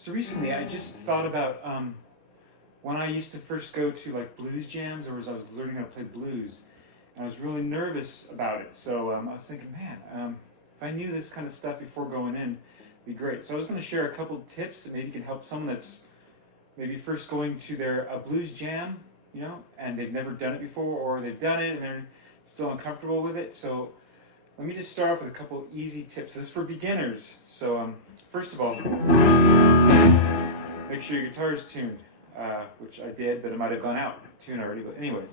So recently I just thought about when I used to first go to like blues jams, or as I was learning how to play blues, and I was really nervous about it. So I was thinking, man, if I knew this kind of stuff before going in, it'd be great. So I was going to share a couple of tips that maybe can help someone that's maybe first going to their blues jam, and they've never done it before, or they've done it and they're still uncomfortable with it. So let me just start off with a couple easy tips. This is for beginners. So first of all, make sure your guitar is tuned, which I did, but it might have gone out tune already. But anyways,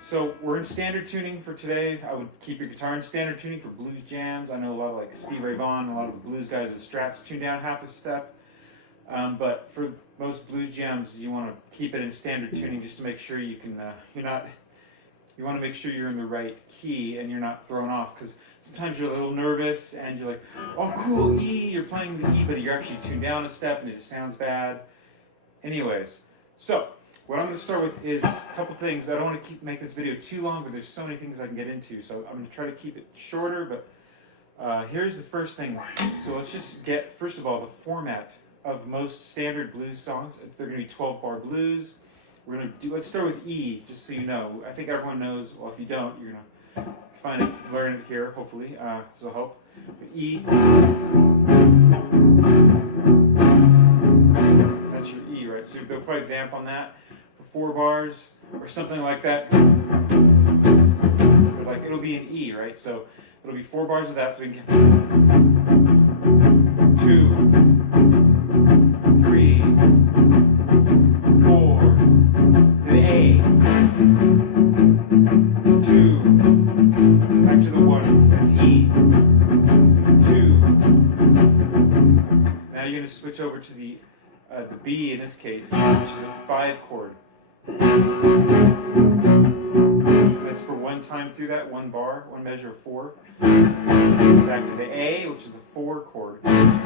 so we're in standard tuning for today. I would keep your guitar in standard tuning for blues jams. I know a lot of like Steve Ray Vaughan, a lot of the blues guys with Strats tune down half a step. But for most blues jams, you want to keep it in standard tuning just to make sure you can, you want to make sure you're in the right key and you're not thrown off, because sometimes you're a little nervous and you're like, oh cool, E, you're playing the E, but you're actually tuned down a step and it just sounds bad. Anyways, so what I'm going to start with is a couple things. I don't want to make this video too long, but there's so many things I can get into, so I'm going to try to keep it shorter, but here's the first thing. So let's just get, first of all, the format of most standard blues songs. They're going to be 12-bar blues. We're going to do, let's start with E, just so you know. I think everyone knows, well, if you don't, you're going to find it, learn it here, hopefully. This will help. E, that's your E, right? So they'll probably vamp on that for 4 bars, or something like that. Or like, it'll be an E, right? So it'll be 4 bars of that, so we can get 2, 3, 4, to the A, 2, back to the 1, that's E, 2. Now you're going to switch over to the B in this case, which is a 5 chord. That's for one time through that, 1 bar, 1 measure of 4. Back to the A, which is the 4 chord. And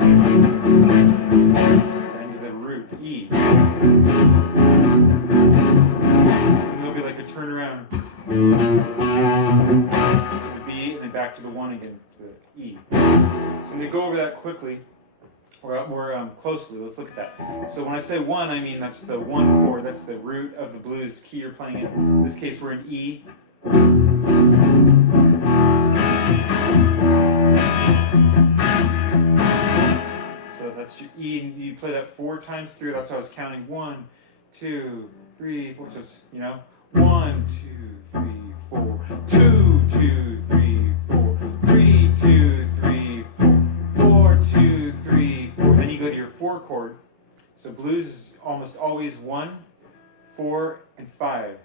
to the root, E. And there'll be like a turnaround to the B, and then back to the 1 again, to the E. So I'm going to go over that quickly, or more closely. Let's look at that. So when I say 1, I mean that's the 1 chord, that's the root of the blues key you're playing in. In this case, we're in E. So that's your E, and you play that 4 times through. That's how I was counting. 1, 2, 3, 4. So it's, 1, 2, 3, 4. 2, 2, 3, 4. 3, 2, 3, 4. 4, 2, 3, 4. Then you go to your 4 chord. So blues is almost always 1, 4, and 5.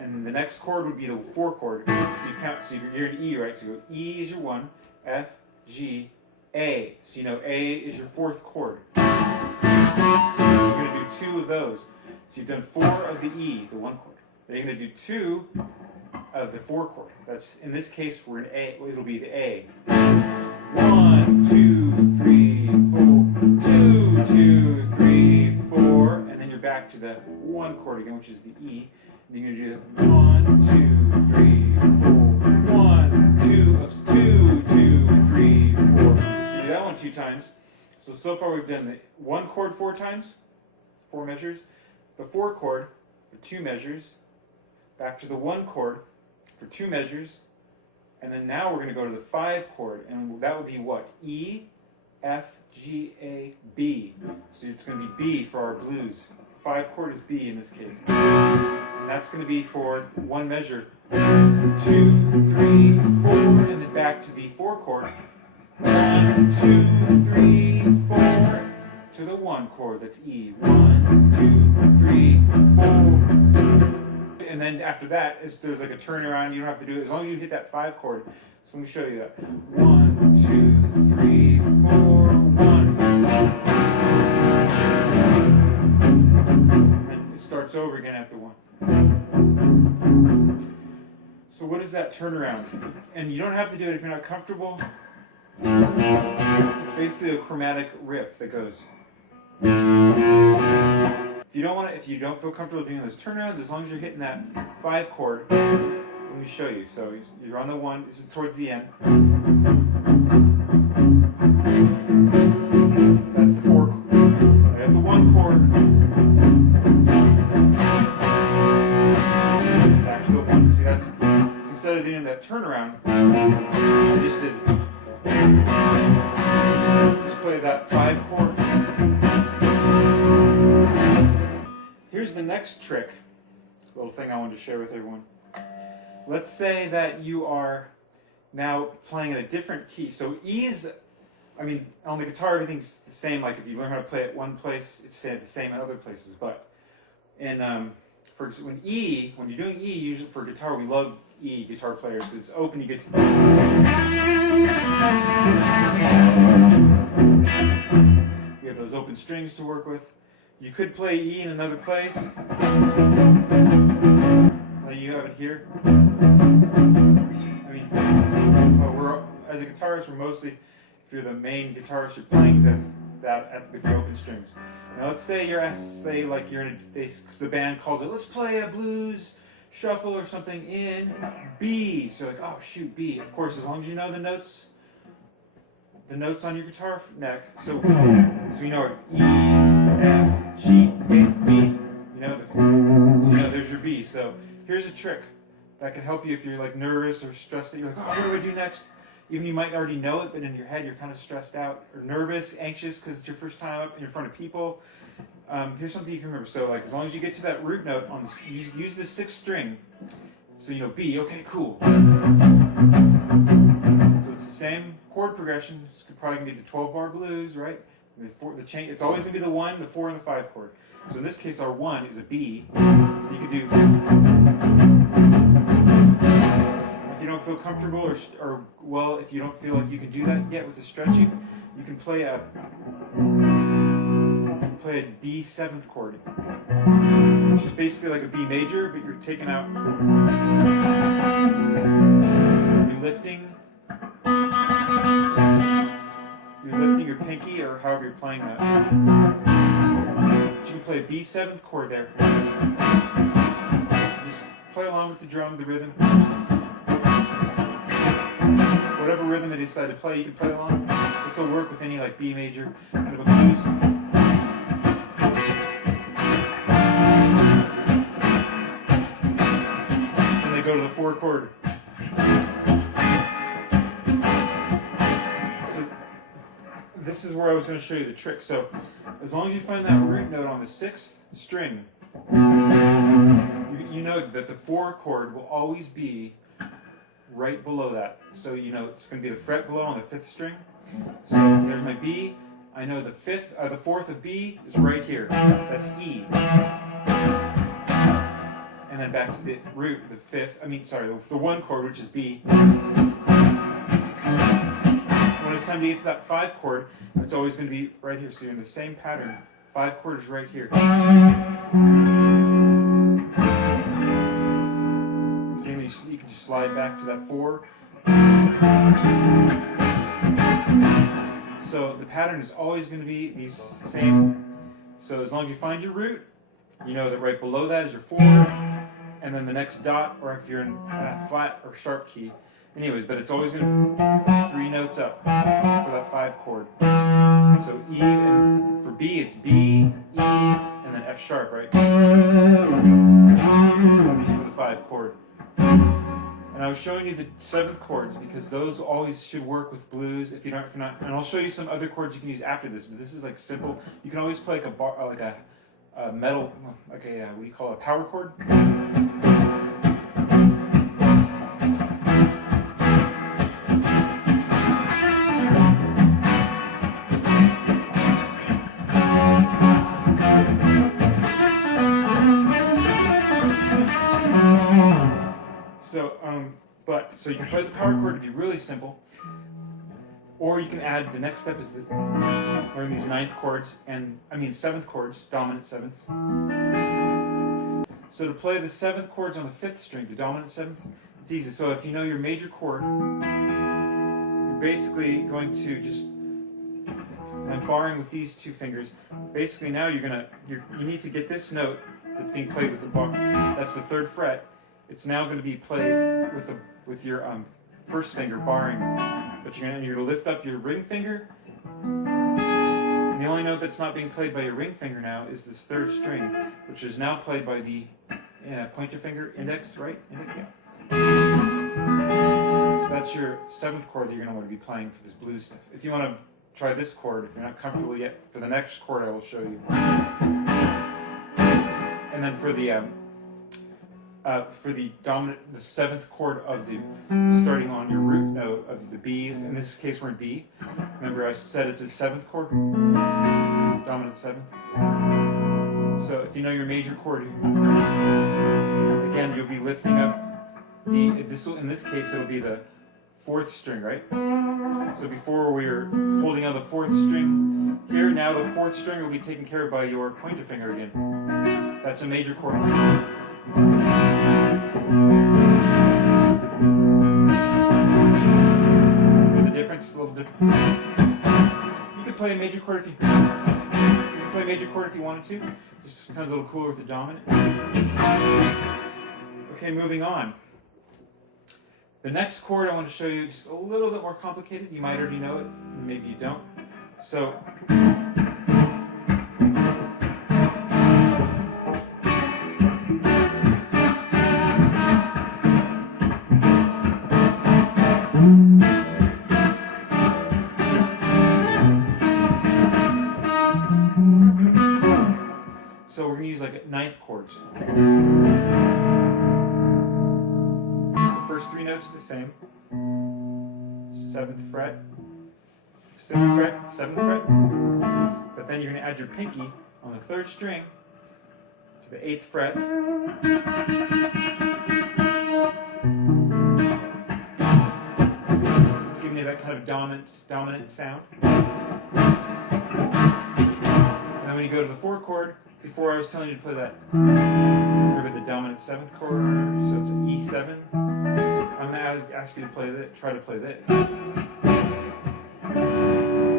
And the next chord would be the 4 chord. So you count. So you're in E, right? So you go E is your 1, F, G, A. So A is your 4th chord. So you're going to do 2 of those. So you've done 4 of the E, the 1 chord. Then you're going to do 2 of the 4 chord. That's, in this case, we're in A. It'll be the A. 1, 2, 3, 4. 2, 2, 3, 4. And then you're back to the 1 chord again, which is the E. And you're going to do the 1, 2, 3, 4. 1, 2, ups, 2, 2, 3, 4. So you do that one 2 times. So far we've done the 1 chord 4 times, 4 measures. The 4 chord for 2 measures. Back to the 1 chord for 2 measures. And then now we're going to go to the 5 chord, and that would be what? E, F, G, A, B. So it's going to be B for our blues. 5 chord is B in this case. And that's going to be for 1 measure. 2, 3, 4, and then back to the 4 chord. 1, 2, 3, 4, to the 1 chord, that's E. 1, 2, 3, 4. And then after that, there's like a turnaround. You don't have to do it as long as you hit that 5 chord. So let me show you that. 1, 2, 3, 4, 1. And then it starts over again after 1. So what is that turnaround? And you don't have to do it if you're not comfortable. It's basically a chromatic riff that goes. If you don't feel comfortable doing those turnarounds, as long as you're hitting that 5 chord, let me show you. So you're on the 1, this is towards the end. That's the 4 chord. that turnaround, I just did just play that 5 chord. Here's the next trick, little thing I wanted to share with everyone. Let's say that you are now playing in a different key. So E is, I mean, on the guitar everything's the same. Like if you learn how to play it one place, it's the same at other places. But in for when you're doing E, usually for guitar, we love E, guitar players, because it's open. You get to we have those open strings to work with. You could play E in another place. Like you have it here. I mean, as a guitarist, we're mostly, if you're the main guitarist, you're playing that with the open strings. Now let's say you're in because the band calls it, let's play a blues shuffle or something in B. So you're like, oh shoot, B. Of course, as long as you know the notes on your guitar neck. So we know E, F, G, A, B. There's your B. So here's a trick that can help you if you're like nervous or stressed out. You're like, oh, what do I do next? Even you might already know it, but in your head you're kind of stressed out or nervous, anxious because it's your first time up in front of people. Here's something you can remember. So like as long as you get to that root note on the, use the 6th string. So B. Okay, cool. So it's the same chord progression. It's probably gonna be the 12-bar blues, right? The chain. It's always gonna be the 1, the 4, and the 5 chord. So in this case, our 1 is a B. You could do. If you don't feel comfortable, or if you don't feel like you can do that yet with the stretching, you can play a B 7th chord, which is basically like a B major, but you're taking out, you're lifting your pinky, or however you're playing that. But you can play a B 7th chord there. Just play along with the drum, the rhythm. Whatever rhythm they decide to play, you can play along. This will work with any like B major kind of a blues. Then they go to the 4 chord. So this is where I was going to show you the trick. So as long as you find that root note on the 6th string, you know that the 4 chord will always be right below that. So it's going to be the fret below on the 5th string. So there's my B. I know the 4th of B is right here. That's E. And then back to the root, the 1 chord, which is B. When it's time to get to that 5 chord, it's always going to be right here. So you're in the same pattern. 5 chord is right here. You can just slide back to that 4. So the pattern is always going to be these same. So as long as you find your root, you know that right below that is your 4, and then the next dot, or if you're in a flat or sharp key. Anyways, but it's always going to be 3 notes up for that 5 chord. So E, and for B it's B, E, and then F sharp, right? For the 5 chord. And I was showing you the 7th chords because those always should work with blues. If you're not, and I'll show you some other chords you can use after this. But this is like simple. You can always play like a metal, what do you call it, a power chord. So you can play the power chord to be really simple, or you can add, the next step is learn these 9th chords, 7th chords, dominant 7ths. So to play the 7th chords on the 5th string, the dominant 7th, it's easy. So if you know your major chord, you're basically going to just, I'm barring with these 2 fingers. Basically now you need to get this note that's being played with the bar. That's the 3rd fret. It's now going to be played with your 1st finger barring, but you're going to lift up your ring finger. And the only note that's not being played by your ring finger now is this 3rd string, which is now played by the pointer finger, index, right? Index, yeah. that's your 7th chord that you're going to want to be playing for this blues stuff. If you want to try this chord, if you're not comfortable yet, for the next chord I will show you. And then for the dominant, the 7th chord of the, starting on your root note of the B, in this case we're in B. Remember I said it's a 7th chord, dominant 7th. So if you know your major chord, again you'll be lifting up the, in this case it'll be the 4th string, right? So before we were holding on the 4th string here, now the 4th string will be taken care of by your pointer finger again. That's a major chord. The difference is a little different. You could play a major chord if you wanted to. Just sounds a little cooler with the dominant. Okay, moving on. The next chord I want to show you just a little bit more complicated. You might already know it, maybe you don't. So we're going to use like 9th chords. The first 3 notes are the same. 7th fret, 6th fret, 7th fret. But then you're going to add your pinky on the 3rd string to the 8th fret. It's giving you that kind of dominant sound. And then when you go to the 4th chord, before I was telling you to play that, remember the dominant 7th chord, so it's an E7. I'm going to ask you to play that, try to play this. So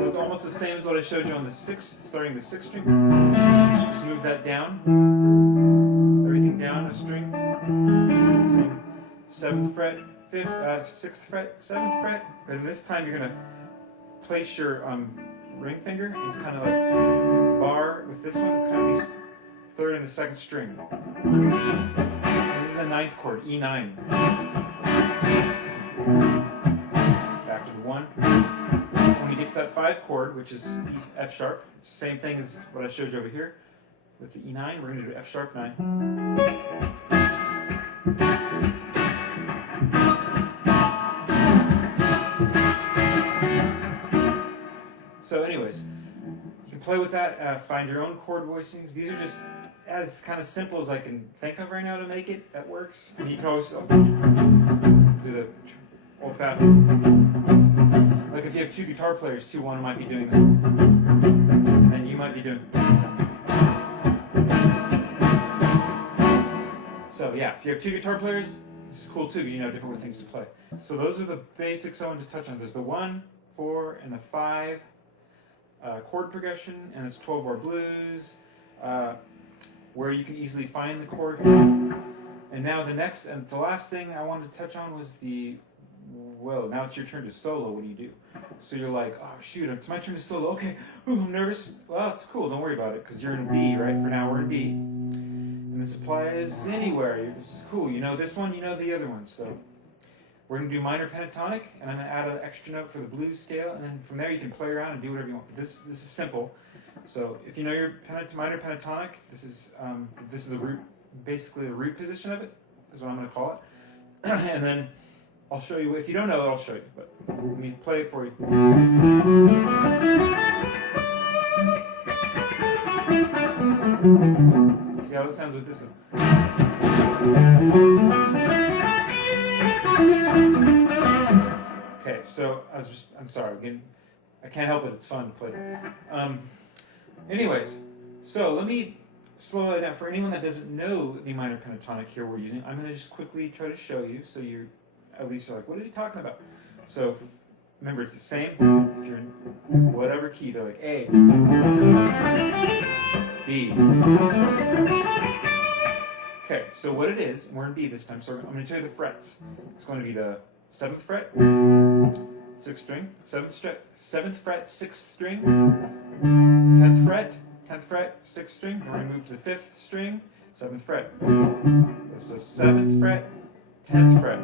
it's almost the same as what I showed you on the 6th, starting the 6th string. Just move that down, everything down a string. Same 7th fret, 6th fret, 7th fret. And this time you're going to place your ring finger and kind of like bar with this one, kind of these 3rd and the 2nd string. This is a 9th chord, E9. Back to the 1. When you get to that 5th chord, which is F sharp, it's the same thing as what I showed you over here. With the E9, we're going to do F sharp 9. So anyways, you can play with that, find your own chord voicings. These are just as kind of simple as I can think of right now to make it. That works. And you can always do the old-fashioned. Like if you have 2 guitar players too, one might be doing that. And then you might be doing. So yeah, if you have 2 guitar players, this is cool too, because you know different things to play. So those are the basics I wanted to touch on. There's the 1, 4, and the 5 chord progression, and it's 12-bar blues, where you can easily find the chord. And now the next and the last thing I wanted to touch on was now it's your turn to solo. What do you do? So you're like, oh shoot, it's my turn to solo. Okay, ooh, I'm nervous. Well, it's cool. Don't worry about it, because you're in B, right? For now, we're in B. And this applies anywhere. It's cool. You know this one, you know the other one. So we're going to do minor pentatonic, and I'm going to add an extra note for the blues scale, and then from there you can play around and do whatever you want. But this is simple. So if you know your minor pentatonic, this is the root, basically the root position of it, is what I'm going to call it. And then I'll show you. If you don't know it, I'll show you. But let me play it for you. See how it sounds with this one. Okay, so I'm sorry, I can't help it, it's fun to play. Anyways, so let me slow it down. For anyone that doesn't know the minor pentatonic here we're using, I'm going to just quickly try to show you, so you're at least like, what is he talking about? So remember, it's the same. If you're in whatever key, they're like A, B. Okay, so what it is, and we're in B this time, so I'm going to tell you the frets. It's going to be the 7th fret, 6th string, 7th fret, 6th string, 10th fret, 6th string, then we're going to move to the 5th string, 7th fret. So 7th fret, 10th fret,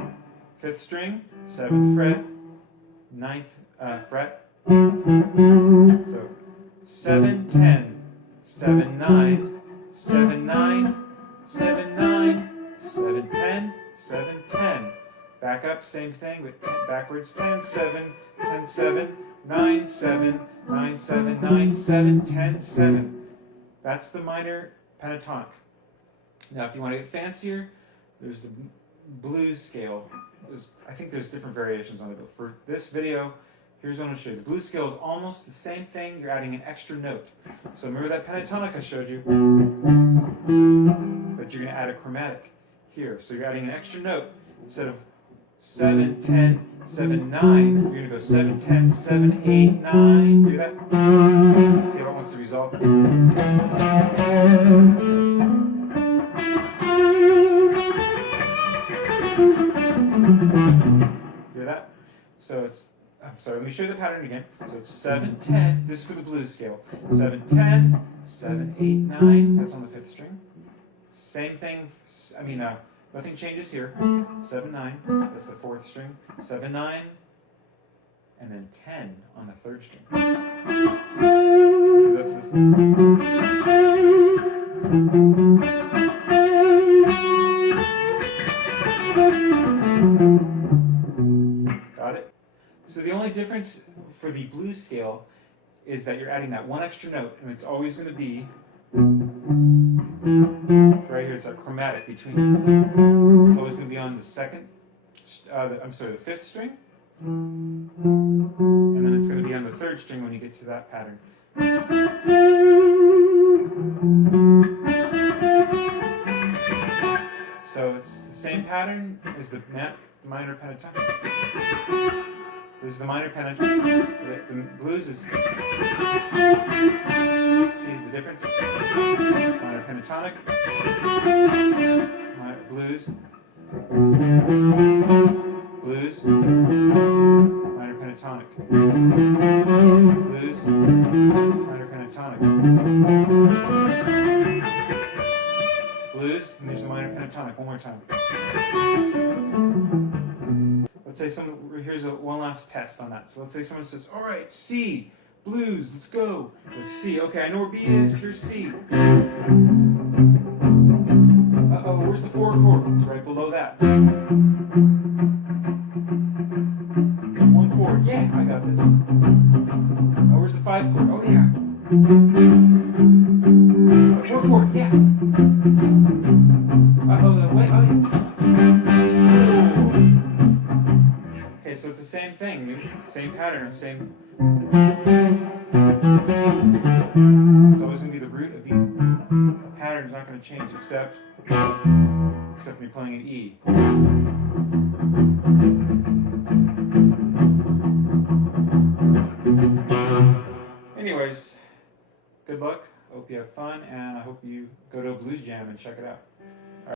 5th string, 7th fret, 9th fret. So 7, 10, 7, 9, 7, 9, 7, 9, 7, 10, 7, 10. Back up, same thing, but backwards, 10, 7, 10, 7, 9, 7, 9, 7, 9, 7, 10, 7. That's the minor pentatonic. Now, if you want to get fancier, there's the blues scale. I think there's different variations on it, but for this video, here's what I'm going to show you. The blues scale is almost the same thing. You're adding an extra note. So remember that pentatonic I showed you? But you're going to add a chromatic here. So you're adding an extra note. Instead of 7, 10, 7, 9, you're going to go 7, 10, 7, 8, 9. You hear that? See how it wants to resolve? Hear that? So it's, I'm sorry, let me show you the pattern again. So it's 7, 10, this is for the blues scale. 7, 10, 7, 8, 9, that's on the 5th string. Same thing, nothing changes here. 7, 9, that's the 4th string. 7, 9, and then 10 on the 3rd string. Because that's this. Got it? So the only difference for the blues scale is that you're adding that one extra note, and it's always going to be right here. It's a chromatic between. It's always going to be on the 2nd. The 5th string, and then it's going to be on the 3rd string when you get to that pattern. So it's the same pattern as the minor pentatonic. This is the minor pentatonic. The blues is. See the difference? Minor pentatonic, minor blues, blues, minor pentatonic, blues, minor pentatonic, blues, and there's the minor pentatonic. One more time. Let's say here's one last test on that. So let's say someone says, all right, C, blues, let's go. Let's C. Okay, I know where B is. Here's C. Uh-oh, where's the 4 chord? It's right below that. 1 chord. Yeah, I got this. Oh, where's the 5 chord? Oh, yeah. The 4 chord. Yeah. Uh-oh, the way. Oh, yeah. Okay, so it's the same thing. Same pattern, same. It's always going to be the root of these. The pattern's not going to change except when you're playing an E. Anyways, good luck. I hope you have fun, and I hope you go to a blues jam and check it out.